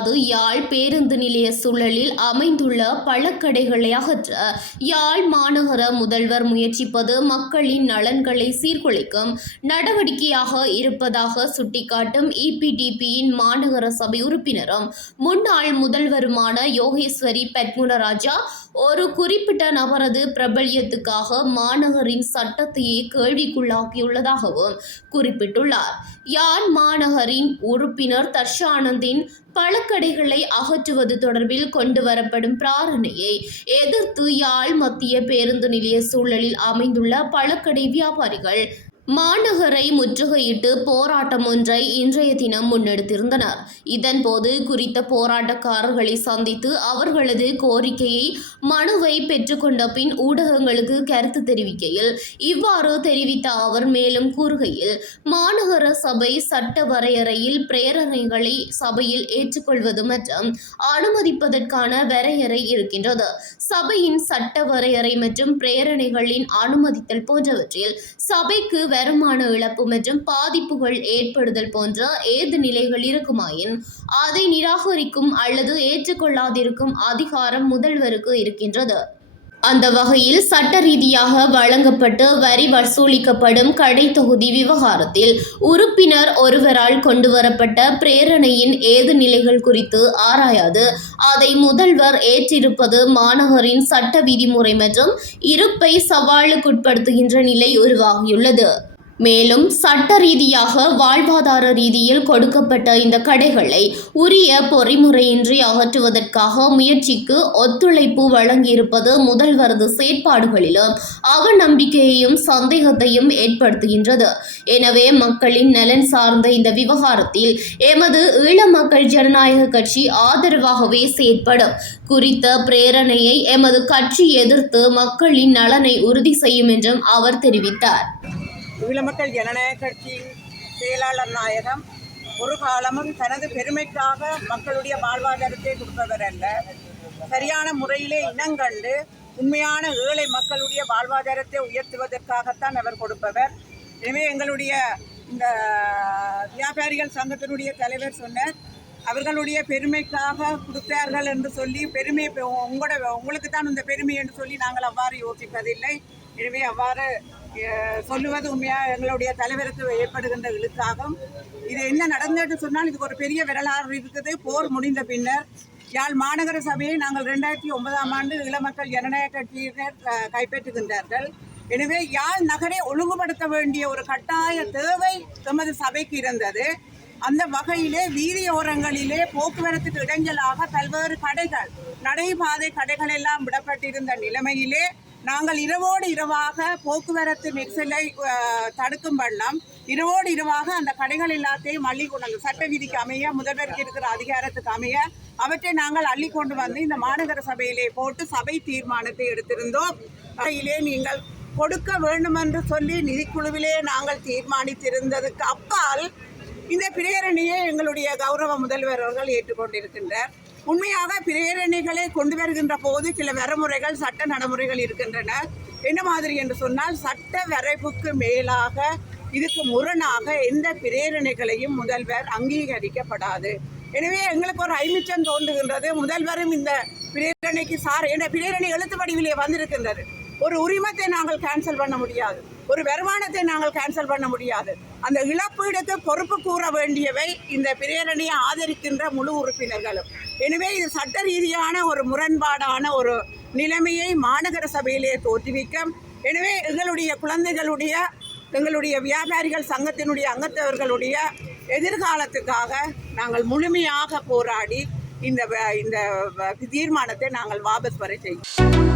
முடியாது. யாழ் பேருந்து நிலைய சூழலில் அமைந்துள்ள பழக்கடைகளை அகற்ற யாழ் மாநகர முதல்வர் முயற்சிப்பது மக்களின் நலன்களை சீர்குலைக்கும் நடவடிக்கையாக இருப்பதாக சுட்டிக்காட்டும் EPDPயின் மாநகர சபை உறுப்பினரும் முன்னாள் முதல்வருமான யோகேஸ்வரி பத்முனராஜா ஒரு குறிப்பிட்ட நபரது பிரபல்யத்துக்காக மாநகரின் சட்டத்தையே கேள்விக்குள்ளாக்கியுள்ளதாகவும் குறிப்பிட்டுள்ளார். யாழ் மாநகரின் உறுப்பினர் தர்ஷானந்தின் பழக்கடைகளை அகற்றுவது தொடர்பில் கொண்டுவரப்படும் பிரார்த்தனையை எதிர்த்து யாழ் மத்திய பேருந்து நிலைய சூழலில் அமைந்துள்ள பழக்கடை வியாபாரிகள் மாநகரை முற்றுகையிட்டு போராட்டம் ஒன்றை இன்றைய தினம் முன்னெடுத்திருந்தனர். இதன்போது குறித்த போராட்டக்காரர்களை சந்தித்து அவர்களது கோரிக்கையை மனுவை பெற்றுக்கொண்ட பின் ஊடகங்களுக்கு கருத்து தெரிவிக்கையில் இவ்வாறு தெரிவித்த அவர் மேலும் கூறுகையில், மாநகர சபை சட்ட வரையறையில் பிரேரணைகளை சபையில் ஏற்றுக்கொள்வது மற்றும் அனுமதிப்பதற்கான வரையறை இருக்கின்றது. சபையின் சட்ட வரையறை மற்றும் பிரேரணைகளின் அனுமதித்தல் போன்றவற்றில் சபைக்கு வருமான இழப்பு மற்றும் பாதிப்புகள் ஏற்படுதல் போன்ற ஏது நிலைகள் இருக்குமாயின் அதை நிராகரிக்கும் அல்லது ஏற்றுக்கொள்ளாதிருக்கும் அதிகாரம் முதல்வருக்கு இருக்கின்றது. அந்த வகையில் சட்ட ரீதியாக வழங்கப்பட்டு வரி வசூலிக்கப்படும் கடை தொகுதி விவகாரத்தில் உறுப்பினர் ஒருவரால் கொண்டுவரப்பட்ட பிரேரணையின் ஏது நிலைகள் குறித்து ஆராயாது அதை முதல்வர் ஏற்றிருப்பது மாநகரின் சட்ட விதிமுறை மற்றும் இருப்பை சவாலுக்குட்படுத்துகின்ற நிலை உருவாகியுள்ளது. மேலும் சட்ட ரீதியாக வாழ்வாதார ரீதியில் கொடுக்கப்பட்ட இந்த கடைகளை உரிய பொறிமுறையின்றி அகற்றுவதற்காக முயற்சிக்கு ஒத்துழைப்பு வழங்கியிருப்பது முதல்வரது செயற்பாடுகளிலும் அவநம்பிக்கையையும் சந்தேகத்தையும் ஏற்படுத்துகின்றது. எனவே மக்களின் நலன் சார்ந்த இந்த விவகாரத்தில் எமது ஈழ மக்கள் ஜனநாயக கட்சி ஆதரவாகவே செயற்படும். குறித்த பிரேரணையை எமது கட்சி எதிர்த்து மக்களின் நலனை உறுதி செய்யும் என்றும் அவர் தெரிவித்தார். ஈழமக்கள் ஜனநாயக கட்சியின் செயலாளர் நாயகம் ஒரு காலமும் தனது பெருமைக்காக மக்களுடைய வாழ்வாதாரத்தை கொடுப்பவர் அல்ல. சரியான முறையிலே இனங்கண்டு உண்மையான ஏழை மக்களுடைய வாழ்வாதாரத்தை உயர்த்துவதற்காகத்தான் அவர் கொடுப்பவர். எனவே எங்களுடைய இந்த வியாபாரிகள் சங்கத்தினுடைய தலைவர் சொன்னார், அவர்களுடைய பெருமைக்காக கொடுத்தார்கள் என்று சொல்லி பெருமை உங்களுக்கு தான் இந்த பெருமை என்று சொல்லி நாங்கள் அவ்வாறு யோசிப்பதில்லை. எனவே அவ்வாறு சொல்லுவது உண்மையாக எங்களுடைய தலைவருக்கு ஏற்படுகின்ற இழுக்காகும். இது என்ன நடந்ததுன்னு சொன்னால் இதுக்கு ஒரு பெரிய வரலாறு இருக்குது. போர் முடிந்த பின்னர் யாழ் மாநகர சபையை நாங்கள் 2009ஆம் ஆண்டு ஈழமக்கள் ஜனநாயக கட்சியினர் கைப்பற்றுகின்றார்கள். எனவே யாழ் நகரை ஒழுங்குபடுத்த வேண்டிய ஒரு கட்டாய தேவை எமது சபைக்கு இருந்தது. அந்த வகையிலே வீதியோரங்களிலே போக்குவரத்துக்கு இடைஞ்சலாக பல்வேறு கடைகள், நடைபாதை கடைகள் எல்லாம் விடப்பட்டிருந்த நிலைமையிலே நாங்கள் இரவோடு இரவாக போக்குவரத்து நெரிசலை தடுக்கும் வண்ணம் இரவோடு இரவாக அந்த கடைகள் எல்லாத்தையும் அள்ளி கொண்டு சட்ட விதிக்கு அமைய முதல்வருக்கு இருக்கிற அதிகாரத்துக்கு அமைய அவற்றை நாங்கள் அள்ளி கொண்டு வந்து இந்த மாநகர சபையிலே போட்டு சபை தீர்மானத்தை எடுத்திருந்தோம். அதையிலே நீங்கள் கொடுக்க வேண்டும் என்று சொல்லி நிதிக்குழுவிலே நாங்கள் தீர்மானித்திருந்ததுக்கு அப்பால் இந்த பிரேரணையை எங்களுடைய கௌரவ முதல்வர் அவர்கள் ஏற்றுக்கொண்டிருக்கின்றார். உண்மையாக பிரேரணைகளை கொண்டு வருகின்ற போது சில வரைமுறைகள் சட்ட நடைமுறைகள் இருக்கின்றன. என்ன மாதிரி என்று சொன்னால் சட்ட வரைவுக்கு மேலாக இதுக்கு முரணாக எந்த பிரேரணைகளையும் முதல்வர் அங்கீகரிக்கப்படாது. எனவே எங்களுக்கு ஒரு ஐமிச்சம் தோன்றுகின்றது. முதல்வரும் இந்த பிரேரணைக்கு என்ற பிரேரணை எழுத்து வடிவிலே வந்திருக்கின்றது. ஒரு உரிமத்தை நாங்கள் கேன்சல் பண்ண முடியாது, ஒரு வருமானத்தை நாங்கள் கேன்சல் பண்ண முடியாது. அந்த இழப்பீடுக்கு பொறுப்பு கூற வேண்டியவை இந்த பிரேரணையை ஆதரிக்கின்ற முழு உறுப்பினர்களும். எனவே இது சட்ட ரீதியான ஒரு முரண்பாடான ஒரு நிலைமையை மாநகர சபையிலே தோற்றுவிக்கும். எனவே எங்களுடைய குழந்தைகளுடைய எங்களுடைய வியாபாரிகள் சங்கத்தினுடைய அங்கத்தவர்களுடைய எதிர்காலத்துக்காக நாங்கள் முழுமையாக போராடி இந்த தீர்மானத்தை நாங்கள் வாபஸ் வரை செய்வோம்.